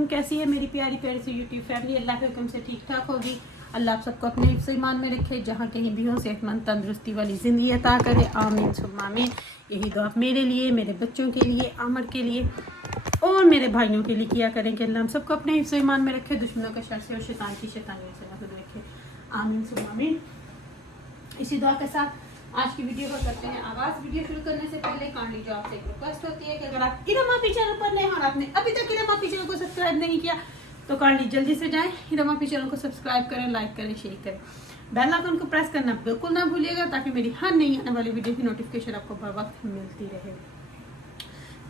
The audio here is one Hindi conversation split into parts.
अलैकुम। कैसी है मेरी प्यारी प्यारी सी यूट्यूब फैमिली? अल्लाह के हुक्म से ठीक ठाक होगी। अल्लाह आप सबको अपने हिफ्ज़ ईमान में रखे, जहाँ कहीं भी हो सेहतमंद तंदुरुस्ती वाली ज़िंदगी अता करे। आमीन सुम्मा आमीन। यही दुआ मेरे लिए, मेरे बच्चों के लिए, आमर के लिए और मेरे भाइयों के लिए किया करें कि अल्लाह हम सबको अपने हिफ्ज़ ईमान में रखे, दुश्मनों का शर से और शैतान की शैतानियत से महफूज रखे। आमीन सुम्मा आमीन। इसी दुआ के साथ आज की वीडियो को करते हैं आगाज़। वीडियो शुरू करने से पहले कांडी जो आपसे एक रिक्वेस्ट होती है कि अगर आप इरम आपी चैनल पर नए और आपने अभी तक इरम आपी चैनल को सब्सक्राइब नहीं किया तो कांडी जल्दी से जाएं, इरम आपी चैनल को सब्सक्राइब करें, लाइक करें, शेयर करें, बेल आइकन को प्रेस करना बिल्कुल ना भूलिएगा ताकि मेरी हर नई आने वाली वीडियो की नोटिफिकेशन आपको बर वक्त मिलती रहे।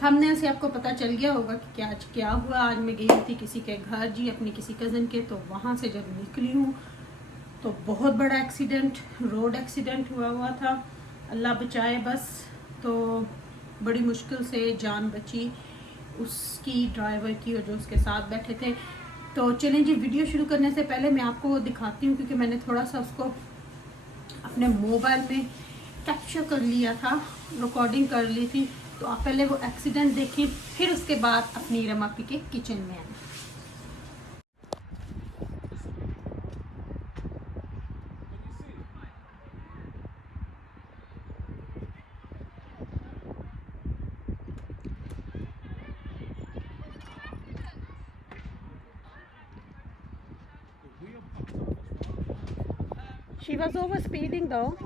थंबनेल से आपको पता चल गया होगा कि आज क्या हुआ। आज मैं गई थी किसी के घर जी, अपनी किसी कज़न के, तो वहाँ से जब निकली हूँ तो बहुत बड़ा एक्सीडेंट, रोड एक्सीडेंट हुआ था। अल्लाह बचाए बस। तो बड़ी मुश्किल से जान बची उसकी, ड्राइवर की और जो उसके साथ बैठे थे। तो चलें जी, वीडियो शुरू करने से पहले मैं आपको वो दिखाती हूँ क्योंकि मैंने थोड़ा सा उसको अपने मोबाइल में कैप्चर कर लिया था, रिकॉर्डिंग कर ली थी। तो आप पहले वो एक्सीडेंट देखें, फिर उसके बाद अपनी रमापी के किचन में आए। She was over speeding though.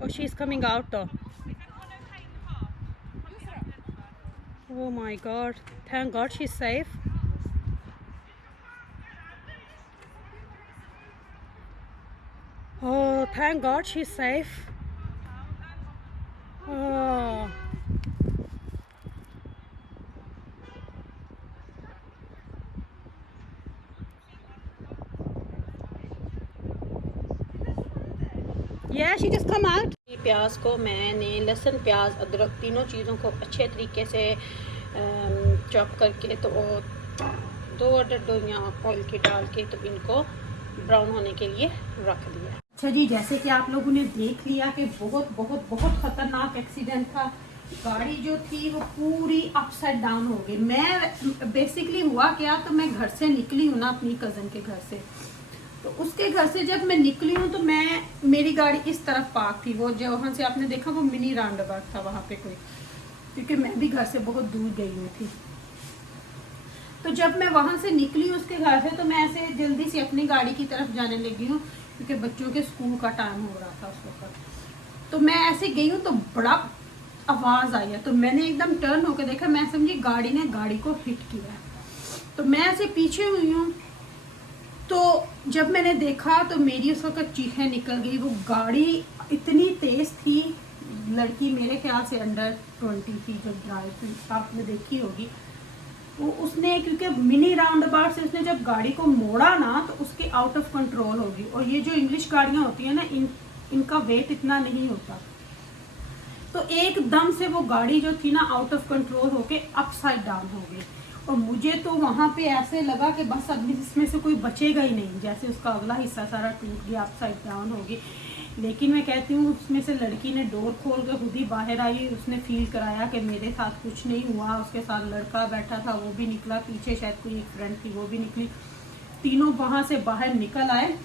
Oh, she's coming out though. Oh my God. Thank God she's safe. Oh, thank God she's safe. Oh. Yeah, she just come out. प्याज को मैंने लहसुन, प्याज, अदरक तीनों चीज़ों को अच्छे तरीके से चॉप करके तो 2 डोइयाँ ऑयल की डाल के तो इनको ब्राउन होने के लिए रख दिया। अच्छा जी, जैसे कि आप लोगों ने देख लिया कि बहुत बहुत बहुत ख़तरनाक एक्सीडेंट था। गाड़ी जो थी वो पूरी अपसाइड डाउन हो गई। मैं बेसिकली हुआ क्या, तो मैं घर से निकली हूँ ना अपनी कज़न के घर से, तो उसके घर से जब मैं निकली हूँ तो मेरी गाड़ी इस तरफ पार्क थी। वो जो वहाँ से आपने देखा वो मिनी राउंड अबाउट था वहाँ पे कोई, क्योंकि मैं भी घर से बहुत दूर गई हुई थी। तो जब मैं वहाँ से निकली उसके घर से तो मैं ऐसे जल्दी से अपनी गाड़ी की तरफ जाने लगी हूँ क्योंकि बच्चों के स्कूल का टाइम हो रहा था उस वक्त। तो मैं ऐसे गई हूँ तो बड़ा आवाज़ आई है, तो मैंने एकदम टर्न होकर देखा, मैं समझी गाड़ी ने गाड़ी को हिट किया है। तो मैं ऐसे पीछे हुई हूँ, तो जब मैंने देखा तो मेरी उस वक्त चीखें निकल गई। वो गाड़ी इतनी तेज़ थी, लड़की मेरे ख्याल से अंडर 20 थी जब ड्राइव थी, आपने देखी होगी। वो उसने क्योंकि मिनी राउंड अबाउट से उसने जब गाड़ी को मोड़ा ना तो उसके आउट ऑफ कंट्रोल होगी। और ये जो इंग्लिश गाड़ियाँ होती हैं ना, इनका वेट इतना नहीं होता। तो एकदम से वो गाड़ी जो थी ना आउट ऑफ कंट्रोल होके अपसाइड डाउन हो गई। और मुझे तो वहाँ पे ऐसे लगा कि बस अब इसमें से कोई बचेगा ही नहीं, जैसे उसका अगला हिस्सा सारा टूट गया, अपसाइड डाउन होगी। लेकिन मैं कहती हूँ उसमें से लड़की ने डोर खोल कर खुद ही बाहर आई। उसने फील कराया कि मेरे साथ कुछ नहीं हुआ। उसके साथ लड़का बैठा था वो भी निकला, पीछे शायद कोई एक फ्रेंड थी वो भी निकली, तीनों वहाँ से बाहर निकल आए।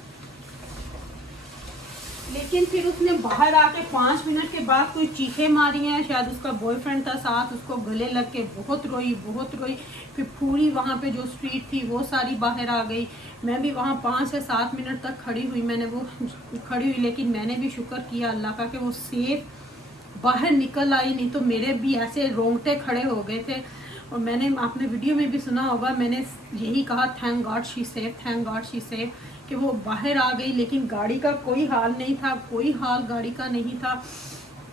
लेकिन फिर उसने बाहर आके 5 मिनट के बाद कोई चीखें मारी हैं, शायद उसका बॉयफ्रेंड था साथ, उसको गले लग के बहुत रोई बहुत रोई। फिर पूरी वहाँ पे जो स्ट्रीट थी वो सारी बाहर आ गई। मैं भी वहाँ 5 से 7 मिनट तक खड़ी हुई, लेकिन मैंने भी शुक्र किया अल्लाह का कि वो सेफ बाहर निकल आई, नहीं तो मेरे भी ऐसे रोंगटे खड़े हो गए थे। और मैंने, आपने वीडियो में भी सुना होगा, मैंने यही कहा thank God she safe, thank God she safe, कि वो बाहर आ गई। लेकिन गाड़ी का कोई हाल नहीं था, कोई हाल गाड़ी का नहीं था,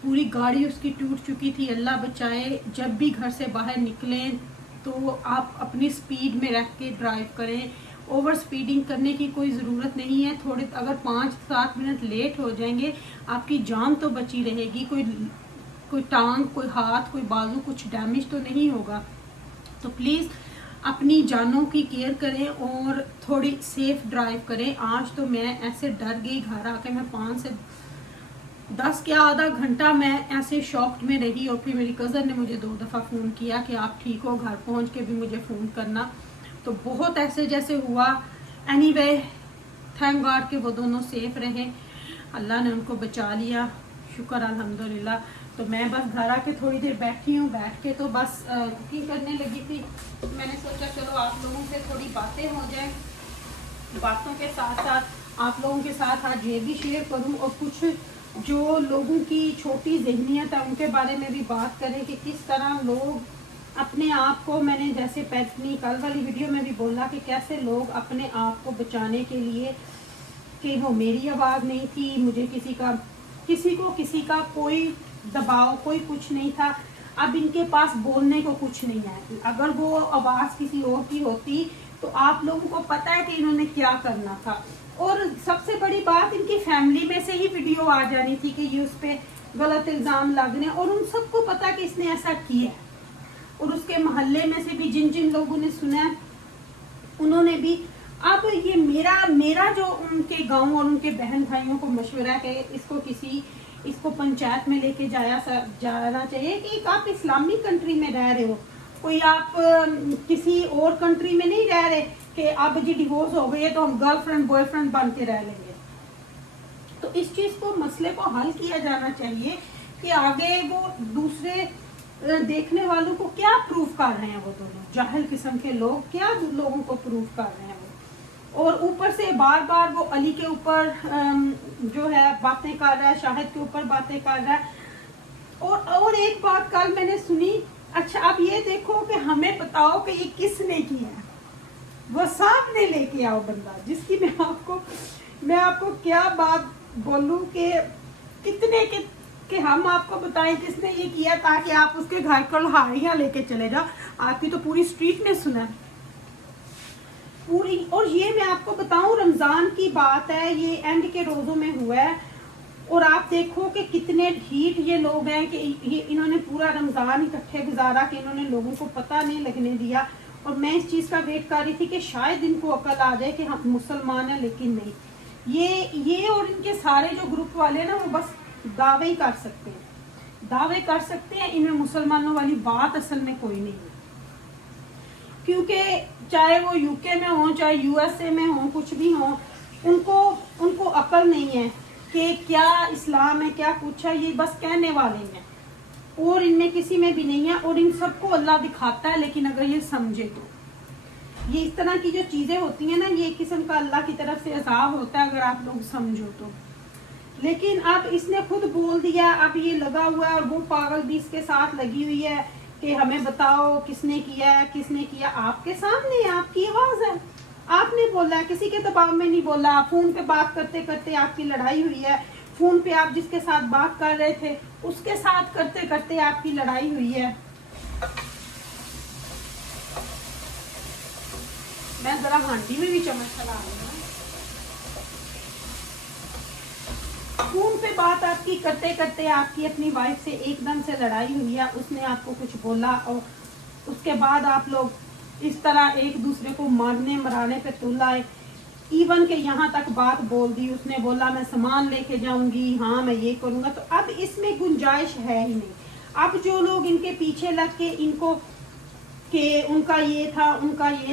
पूरी गाड़ी उसकी टूट चुकी थी। अल्लाह बचाए। जब भी घर से बाहर निकलें तो आप अपनी स्पीड में रख के ड्राइव करें, ओवर स्पीडिंग करने की कोई ज़रूरत नहीं है। थोड़े अगर 5-7 मिनट लेट हो जाएंगे आपकी जान तो बची रहेगी, कोई टांग, कोई हाथ, कोई बाजू कुछ डैमेज तो नहीं होगा। तो प्लीज़ अपनी जानों की केयर करें और थोड़ी सेफ ड्राइव करें। आज तो मैं ऐसे डर गई, घर आके मैं 10 के आधा घंटा मैं ऐसे शॉक्ड में रही और फिर मेरी कज़न ने मुझे 2 दफ़ा फ़ोन किया कि आप ठीक हो, घर पहुंच के भी मुझे फ़ोन करना। तो बहुत ऐसे जैसे हुआ। एनीवे थैंक गॉड कि वो दोनों सेफ रहे, अल्लाह ने उनको बचा लिया, शुक्र अल्हम्दुलिल्लाह। तो मैं बस घर आके थोड़ी देर बैठी हूँ, बैठ के तो बस कुकिंग करने लगी थी। मैंने सोचा चलो आप लोगों से थोड़ी बातें हो जाए, बातों के साथ साथ आप लोगों के साथ आज ये भी शेयर करूं और कुछ जो लोगों की छोटी ज़हनियत है उनके बारे में भी बात करें कि किस तरह लोग अपने आप को, मैंने जैसे अपनी कल वाली वीडियो में भी बोला कि कैसे लोग अपने आप को बचाने के लिए, कि वो मेरी आवाज़ नहीं थी, मुझे किसी का कोई दबाव, कोई कुछ नहीं था। अब इनके पास बोलने को कुछ नहीं है। अगर वो आवाज़ किसी और की होती तो आप लोगों को पता है कि इन्होंने क्या करना था। और सबसे बड़ी बात, इनकी फैमिली में से ही वीडियो आ जानी थी कि ये उस पर गलत इल्ज़ाम लगने, और उन सबको पता कि इसने ऐसा किया। और उसके मोहल्ले में से भी जिन जिन लोगों ने सुना उन्होंने भी। अब ये मेरा जो उनके गांव और उनके बहन भाइयों को मशवरा है कि इसको पंचायत में लेके जाना चाहिए कि आप इस्लामी कंट्री में रह रहे हो, कोई आप किसी और कंट्री में नहीं रह रहे कि अब जी डिवोर्स हो गई है तो हम गर्लफ्रेंड बॉयफ्रेंड बन के रह लेंगे। तो इस चीज को, मसले को हल किया जाना चाहिए कि आगे वो दूसरे देखने वालों को क्या प्रूफ कर रहे हैं, वो दोनों जाहिल किस्म के लोग क्या लोगों को प्रूफ कर रहे हैं वो। और ऊपर से बार बार वो अली के ऊपर जो है बातें कर रहा है, शाहिद के ऊपर बातें कर रहा है। और एक बात कल मैंने सुनी, अच्छा अब ये देखो कि हमें बताओ कि ये किसने किया है, वो सामने लेके आओ बंदा, जिसकी मैं आपको क्या बात बोलूं कि कितने कि हम आपको बताएं किसने ये किया, ताकि आप उसके घर को हारियां लेके चले जाओ। आपकी तो पूरी स्ट्रीट ने सुना पूरी। और ये मैं आपको बताऊं, रमजान की बात है, ये एंड के रोजों में हुआ है। और आप देखो कि कितने ढीठ ये लोग हैं कि इन्होंने पूरा रमजान इकट्ठे गुजारा कि इन्होंने लोगों को पता नहीं लगने दिया। और मैं इस चीज़ का वेट कर रही थी कि शायद इनको अकल आ जाए कि हम मुसलमान हैं, लेकिन नहीं। ये और इनके सारे जो ग्रुप वाले ना, वो बस दावे ही कर सकते हैं, दावे कर सकते हैं। इनमें मुसलमानों वाली बात असल में कोई नहीं है, क्योंकि चाहे वो यूके में हो, चाहे यूएसए में हो, कुछ भी हो, उनको अकल नहीं है कि क्या इस्लाम है, क्या कुछ है। ये बस कहने वाले हैं, और इनमें किसी में भी नहीं है। और इन सबको अल्लाह दिखाता है, लेकिन अगर ये समझे तो। ये इस तरह की जो चीज़ें होती हैं ना, ये एक किस्म का अल्लाह की तरफ से अज़ाब होता है, अगर आप लोग समझो तो। लेकिन अब इसने खुद बोल दिया, अब ये लगा हुआ है, और वो पागल भी इसके साथ लगी हुई है कि हमें बताओ किसने किया है, किसने किया। आपके सामने आपकी आवाज़ है, आपने बोला है, किसी के दबाव में नहीं बोला। फोन पे बात करते करते आपकी लड़ाई हुई है, फोन पे आप जिसके साथ बात कर रहे थे उसके साथ करते करते आपकी लड़ाई हुई है। मैं जरा हांडी में भी चम्मच चला रही हूँ। फोन पे बात आपकी करते करते आपकी अपनी वाइफ से एकदम से लड़ाई हुई है, उसने आपको कुछ बोला और उसके बाद आप लोग इस तरह एक दूसरे को मारने मराने पे तुल आए। इवन के यहाँ तक बात बोल दी, उसने बोला मैं सामान लेके जाऊंगी, हाँ मैं ये करूँगा। तो अब इसमें गुंजाइश है ही नहीं। अब जो लोग इनके पीछे लग के इनको कि उनका ये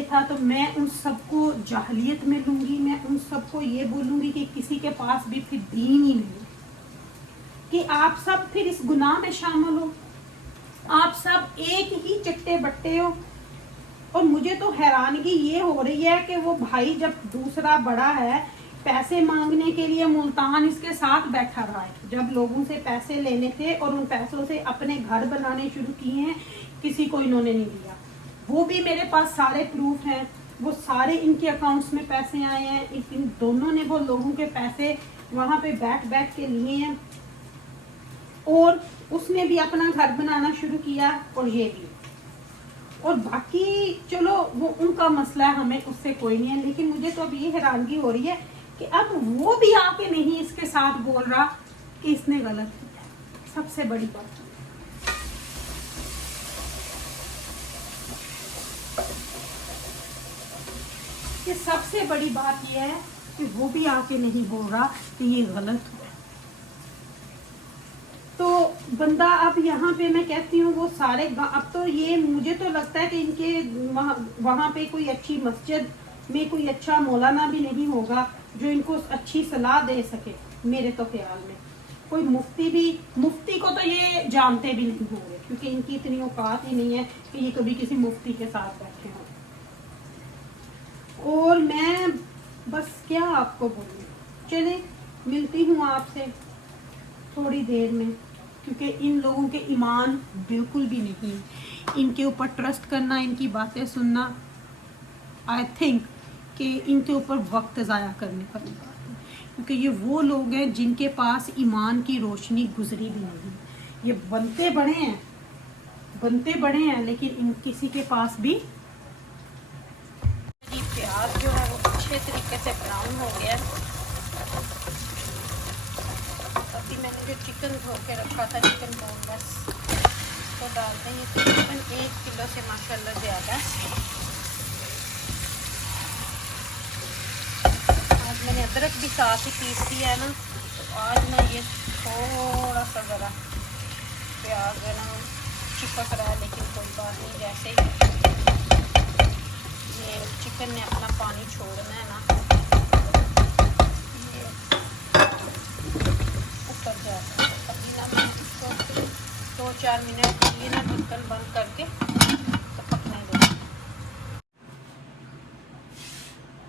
था, तो मैं उन सबको जाहलियत में लूंगी। मैं उन सबको ये बोलूंगी कि किसी के पास भी फिर दीन ही नहीं, कि आप सब फिर इस गुनाह में शामिल हो, आप सब एक ही चट्टे बट्टे हो। और मुझे तो हैरानगी ये हो रही है कि वो भाई जब दूसरा बड़ा है, पैसे मांगने के लिए मुल्तान इसके साथ बैठा रहा है, जब लोगों से पैसे लेने थे और उन पैसों से अपने घर बनाने शुरू किए हैं, किसी को इन्होंने नहीं दिया। वो भी मेरे पास सारे प्रूफ हैं, वो सारे इनके अकाउंट्स में पैसे आए हैं। इन दोनों ने वो लोगों के पैसे वहाँ पे बैठ बैठ के लिए हैं, और उसने भी अपना घर बनाना शुरू किया, और ये भी। और बाकी चलो वो उनका मसला है, हमें उससे कोई नहीं है। लेकिन मुझे तो अब ये हैरानगी हो रही है कि अब वो भी आके नहीं इसके साथ बोल रहा कि इसने गलत किया। सबसे बड़ी बात कि सबसे बड़ी बात यह है कि वो भी आके नहीं बोल रहा कि ये गलत हुआ। बंदा अब यहाँ पे मैं कहती हूँ वो सारे अब तो ये मुझे तो लगता है कि इनके वहाँ पे कोई अच्छी मस्जिद में कोई अच्छा मौलाना भी नहीं होगा जो इनको अच्छी सलाह दे सके। मेरे तो ख्याल में कोई मुफ्ती को तो ये जानते भी नहीं होंगे, क्योंकि इनकी इतनी औकात ही नहीं है कि ये कभी किसी मुफ्ती के साथ बैठे हों। और मैं बस क्या आपको बोलूँ, चले मिलती हूँ आपसे थोड़ी देर में, क्योंकि इन लोगों के ईमान बिल्कुल भी नहीं, इनके ऊपर ट्रस्ट करना, इनकी बातें सुनना, आई थिंक कि इनके ऊपर वक्त ज़ाया करने का बात है, क्योंकि ये वो लोग हैं जिनके पास ईमान की रोशनी गुजरी भी नहीं। ये बनते बड़े हैं लेकिन इन किसी के पास भी। प्याज जो है वो अच्छे तरीके से ब्राउन हो गया। अभी मैंने जो चिकन धो के रखा था, चिकन बोनलेस, तो डाल देंगे। तकरीबन 1 किलो से माशाल्लाह ज़्यादा। आज मैंने अदरक भी साथ ही पीस दिया है ना, तो आज ना ये थोड़ा सा ज़रा प्याज है ना चिपक रहा है, लेकिन कोई बात नहीं। जैसे ही ये चिकन ने अपना पानी छोड़ना है ना, ये ऊपर जाता है। अभी ना मैं इसको 2-4 मिनट के लिए ना ढक्कन बंद करके तो पकने दें।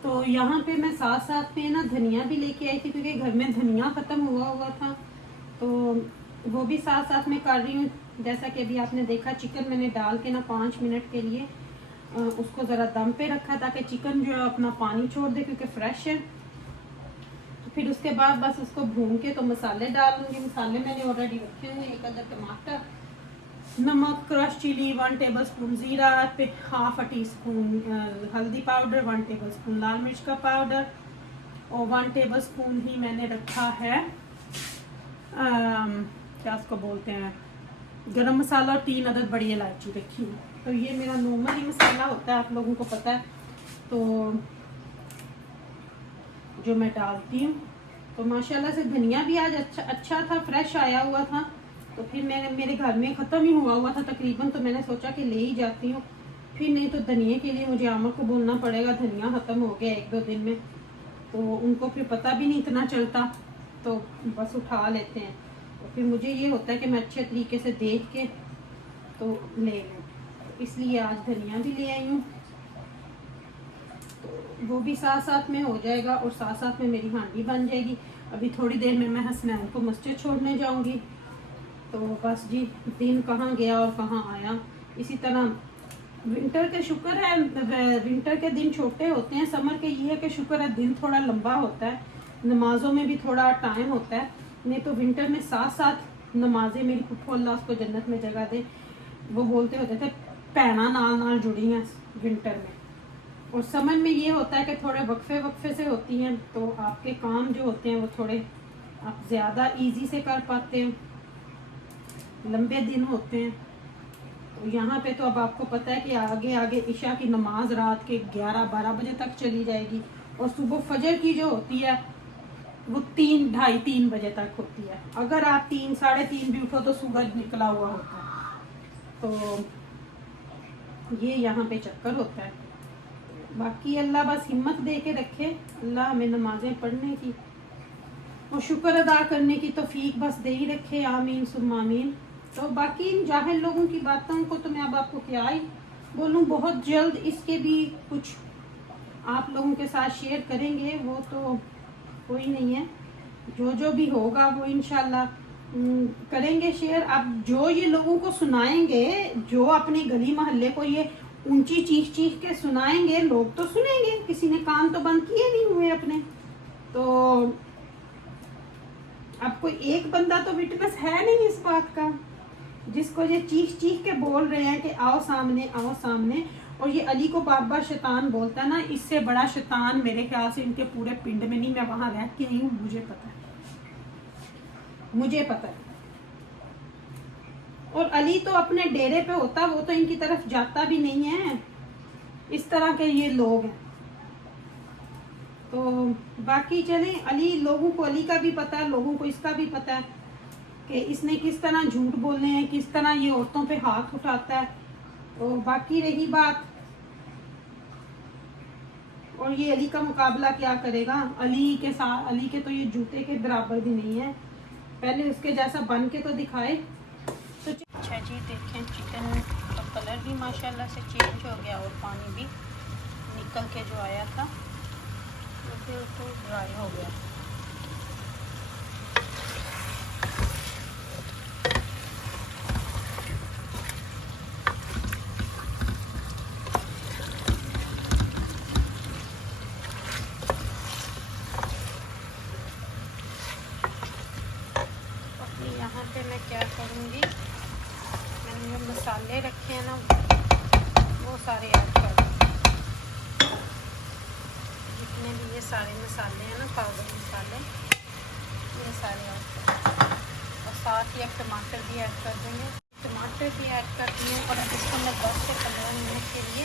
तो यहाँ पे मैं साथ साथ में ना धनिया भी लेके आई थी, क्योंकि घर में धनिया ख़त्म हुआ था, तो वो भी साथ साथ में कर रही हूँ। जैसा कि अभी आपने देखा, चिकन मैंने डाल के ना 5 मिनट के लिए उसको ज़रा दम पे रखा, ताकि चिकन जो है अपना पानी छोड़ दे, क्योंकि फ्रेश है। तो फिर उसके बाद बस उसको भून के तो मसाले डाल लूँगी। मसाले मैंने ऑलरेडी रखे हुए, 1 अदद टमाटर, नमक, क्रश चिली, 1 टेबलस्पून ज़ीरा, 1/2 टीस्पून हल्दी पाउडर, 1 टेबलस्पून लाल मिर्च का पाउडर, और 1 टेबलस्पून ही मैंने रखा है क्या उसको बोलते हैं, गरम मसाला, और 3 अदद बड़ी इलायची रखी है। तो ये मेरा नॉर्मल ही मसाला होता है, आप लोगों को पता है। तो जो मैं डालती हूँ, तो माशाल्लाह से धनिया भी आज अच्छा था, फ्रेश आया हुआ था। तो फिर मेरे घर में ख़त्म ही हुआ था तकरीबन, तो मैंने सोचा कि ले ही जाती हूँ। फिर नहीं तो धनिया के लिए मुझे आमा को बोलना पड़ेगा, धनिया ख़त्म हो गया 1-2 दिन में, तो उनको फिर पता भी नहीं इतना चलता, तो बस उठा लेते हैं। तो फिर मुझे ये होता है कि मैं अच्छे तरीके से देख के तो ले लूँ, इसलिए आज धनिया भी ले आई हूँ। तो वो भी साथ साथ में हो जाएगा, और साथ साथ में मेरी हांडी बन जाएगी। अभी थोड़ी देर में मैं हसनैन को मस्जिद छोड़ने जाऊँगी। तो बस जी, दिन कहाँ गया और कहाँ आया। इसी तरह विंटर के शुक्र है, विंटर के दिन छोटे होते हैं, समर के ये है कि शुक्र है दिन थोड़ा लंबा होता है, नमाज़ों में भी थोड़ा टाइम होता है। नहीं तो विंटर में साथ साथ नमाजें, मेरी पुप्पो अल्लाह उसको जन्नत में जगह दे, वो बोलते होते थे पैना नाल जुड़ी हैं विंटर में। और समर में ये होता है कि थोड़े वक्फे से होती हैं, तो आपके काम जो होते हैं वो थोड़े आप ज़्यादा इजी से कर पाते हैं, लंबे दिन होते हैं। तो यहाँ पे तो अब आपको पता है कि आगे आगे इशा की नमाज रात के 11-12 बजे तक चली जाएगी, और सुबह फजर की जो होती है वो 3-2:30-3 बजे तक होती है। अगर आप 3-3:30 भी उठो तो सूरज निकला हुआ होता है। तो ये यहाँ पे चक्कर होता है। बाकी अल्लाह बस हिम्मत दे के रखे, अल्लाह हमें नमाजें पढ़ने की और शुक्र अदा करने की तौफीक बस दे ही रखे, आमीन सुम्मा आमीन। तो बाकी इन जाहिल लोगों की बातों को तो मैं अब आपको क्या ही बोलूँ, बहुत जल्द इसके भी कुछ आप लोगों के साथ शेयर करेंगे, वो तो कोई नहीं है, जो भी होगा वो इंशाल्लाह करेंगे शेयर। अब जो ये लोगों को सुनाएंगे, जो अपनी गली मोहल्ले को ये ऊंची चीख के सुनाएंगे, लोग तो सुनेंगे, किसी ने कान तो बंद किए नहीं हुए अपने। तो अब कोई एक बंदा तो विटनेस है नहीं इस बात का, जिसको ये चीख के बोल रहे हैं कि आओ सामने आओ सामने। और ये अली को बाबा शैतान बोलता है ना, इससे बड़ा शैतान मेरे ख्याल से इनके पूरे पिंड में नहीं। मैं वहां रह के आई हूँ, मुझे पता है। और अली तो अपने डेरे पे होता, वो तो इनकी तरफ जाता भी नहीं है। इस तरह के ये लोग हैं। तो बाकी चले, अली लोगों को अली का भी पता है, लोगों को इसका भी पता है। कि इसने किस तरह झूठ बोलने हैं, किस तरह ये औरतों पे हाथ उठाता है। तो बाकी रही बात, और ये अली का मुकाबला क्या करेगा, अली के साथ, अली के तो ये जूते के बराबर भी नहीं है, पहले उसके जैसा बन के तो दिखाए। तो अच्छा जी, देखें चिकन का कलर भी माशाल्लाह से चेंज हो गया और पानी भी निकल के जो आया था वो बिल्कुल ड्राई हो गया। यहाँ पे मैं क्या करूँगी, मैंने जो मसाले रखे हैं ना वो सारे ऐड कर दूँगी। जितने भी ये सारे मसाले हैं ना, पाउडर मसाले, ये सारे ऐड कर दूँगी। और साथ ही अब टमाटर भी ऐड कर देंगे। टमाटर भी ऐड कर दिए और इसको मैं 10 से 15 मिनट के लिए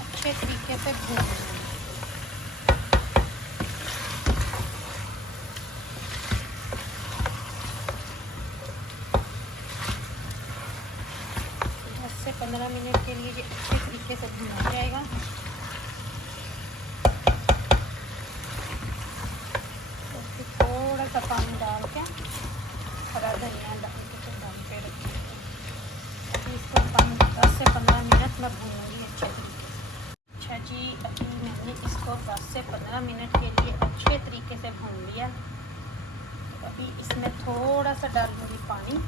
अच्छे तरीके से भून लूँगी। से 15 मिनट के लिए ये अच्छे तरीके से भुना जाएगा। तो फिर थोड़ा सा पानी डाल के हरा धनिया डाल के फिर दम पे रखेंगे। अभी इसको 10 से 15 मिनट में भूनूंगी अच्छे तरीके से। अच्छा जी, अभी मैंने इसको 10 से 15 मिनट के लिए अच्छे तरीके से भून लिया। तो अभी इसमें थोड़ा सा डालूंगी पानी,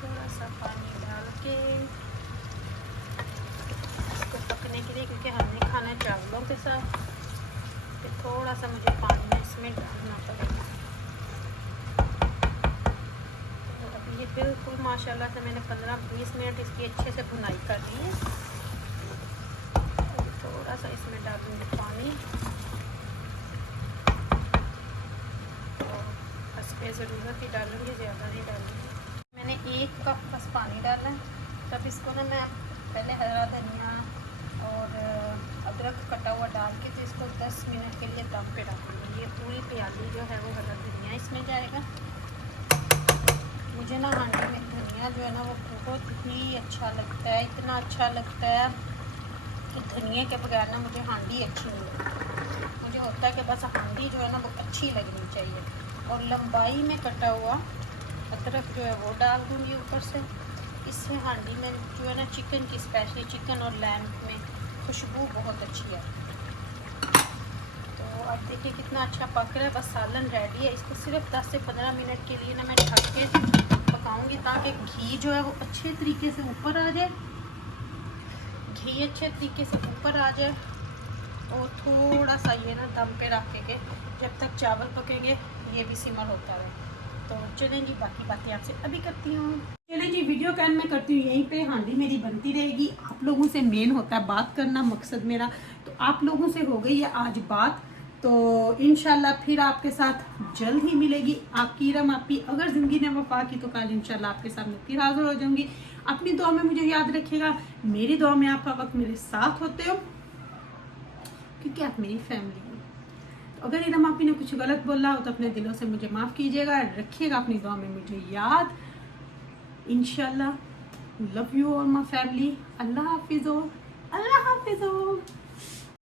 थोड़ा सा पानी डाल के इसको पकने के लिए, क्योंकि हमने खाना चावलों के साथ, तो थोड़ा सा मुझे पानी इसमें डालना पड़ेगा। तो अभी ये बिल्कुल माशाल्लाह से मैंने 15-20 मिनट इसकी अच्छे से भुनाई कर दी है। तो थोड़ा सा इसमें डालूंगी पानी, और हंसपे ज़रूरत ही डालूंगी, ज़्यादा नहीं डालूंगी। मैंने 1 कप बस पानी डाला है। तब इसको ना मैं पहले हरा धनिया और अदरक कटा हुआ डाल के तो इसको 10 मिनट के लिए दम पे डालूंगी। ये पूरी प्याली जो है वो हरा धनिया इसमें जाएगा। मुझे ना हांडी में धनिया जो है ना वो बहुत ही अच्छा लगता है, इतना अच्छा लगता है कि धनिया के बगैर ना मुझे हांडी अच्छी नहीं लगती। मुझे होता है कि बस हांडी जो है ना वो अच्छी लगनी चाहिए। और लंबाई में कटा हुआ अदरक जो है वो डाल दूँगी ऊपर से। इससे हांडी में जो है ना चिकन की, स्पेशली चिकन और लैम्ब में खुशबू बहुत अच्छी है। तो अब देखिए कितना अच्छा पक रहा है। बस सालन रेडी है। इसको सिर्फ 10 से 15 मिनट के लिए ना मैं ढक के पकाऊंगी, ताकि घी जो है वो अच्छे तरीके से ऊपर आ जाए, घी अच्छे तरीके से ऊपर आ जाए। और थोड़ा सा ये ना दम पे रख के जब तक चावल पकेंगे ये भी सिमर होता रहे। तो चलें जी, बाकी बातें आपसे अभी करती हूँ। चलें जी, वीडियो का एंड मैं करती हूँ यहीं पे। हांडी मेरी बनती रहेगी। आप लोगों से मेन होता है बात करना, मकसद मेरा। तो आप लोगों से हो गई है आज बात, तो इंशाल्लाह फिर आपके साथ जल्द ही मिलेगी। आपकी रम आपकी अगर ज़िंदगी ने वफा की तो कल इंशाल्लाह आपके सामने फिर हाजिर हो जाऊँगी। अपनी दुआ में मुझे याद रखिएगा, मेरी दुआ में आपका वक्त मेरे साथ होते हो, क्योंकि आप मेरी फैमिली हो। अगर इरम आपी ने कुछ गलत बोला हो तो अपने दिलों से मुझे माफ़ कीजिएगा। रखिएगा अपनी दुआ में मुझे याद। इंशाल्लाह लव यू और माय फैमिली। अल्लाह हाफिज़।